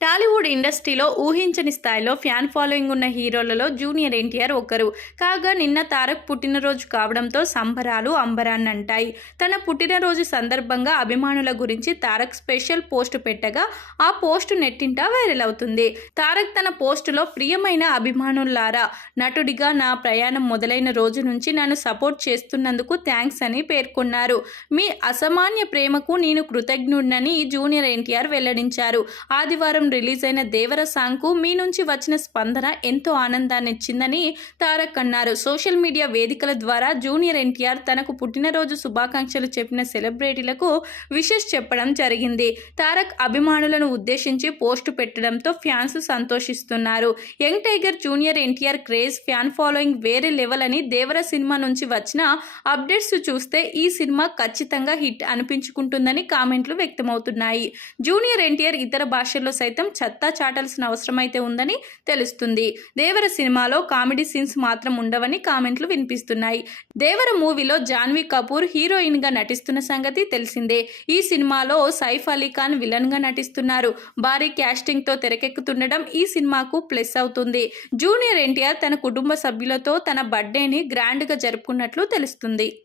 టాలీవుడ్ ఇండస్ట్రీలో ఊహించని స్థాయిలో ఫ్యాన్ ఫాలోయింగ్ ఉన్న హీరోలలో జూనియర్ ఎన్టీఆర్ ఒకరు. కాగా నిన్న తారక్ పుట్టినరోజు కావడంతో సంబరాలు అంబరాన్నంటాయి. తన పుట్టినరోజు సందర్భంగా అభిమానుల గురించి తారక్ స్పెషల్ పోస్ట్ పెట్టగా ఆ పోస్టు నెట్టింట వైరల్ అవుతుంది. తారక్ తన పోస్టులో ప్రియమైన అభిమానులారా నటుడిగా నా ప్రయాణం మొదలైన రోజు నుంచి నన్ను సపోర్ట్ చేస్తున్నందుకు థ్యాంక్స్ అని పేర్కొన్నారు. మీ అసామాన్య ప్రేమకు నేను కృతజ్ఞుడినని జూనియర్ ఎన్టీఆర్ వెల్లడించారు. ఆదివారం రిలీజ్ అయిన దేవర సాంగ్కు మీ నుంచి వచ్చిన స్పందన ఎంతో ఆనందాన్ని ఇచ్చిందని తారక్ అన్నారు. సోషల్ మీడియా వేదికల ద్వారా జూనియర్ ఎన్టీఆర్ తనకు పుట్టినరోజు శుభాకాంక్షలు చెప్పిన సెలబ్రిటీలకు విషెస్ చెప్పడం జరిగింది. తారక్ అభిమానులను ఉద్దేశించి పోస్టు పెట్టడంతో fans సంతోషిస్తున్నారు. Young tiger junior NTR craze fan following వేరే లెవెల్ అని దేవర సినిమా నుంచి వచ్చిన అప్డేట్స్ చూస్తే ఈ సినిమా ఖచ్చితంగా హిట్ అనిపించుకుంటుందని కామెంట్లు వ్యక్తమవుతున్నాయి. జూనియర్ ఎన్టీఆర్ ఇతర భాషల్లో సైతం చెత్తా చాటాల్సిన అవసరం అయితే ఉందని తెలుస్తుంది. దేవర సినిమాలో కామెడీ సీన్స్ మాత్రం ఉండవని కామెంట్లు వినిపిస్తున్నాయి. దేవర మూవీలో జాన్వీ కపూర్ హీరోయిన్గా నటిస్తున్న సంగతి తెలిసిందే. ఈ సినిమాలో సైఫ్ అలీ ఖాన్ విలన్గా నటిస్తున్నారు. భారీ క్యాస్టింగ్తో తెరకెక్కుతుండడం ఈ సినిమాకు ప్లస్ అవుతుంది. జూనియర్ ఎన్టీఆర్ తన కుటుంబ సభ్యులతో తన బర్త్డేని గ్రాండ్గా జరుపుకున్నట్లు తెలుస్తుంది.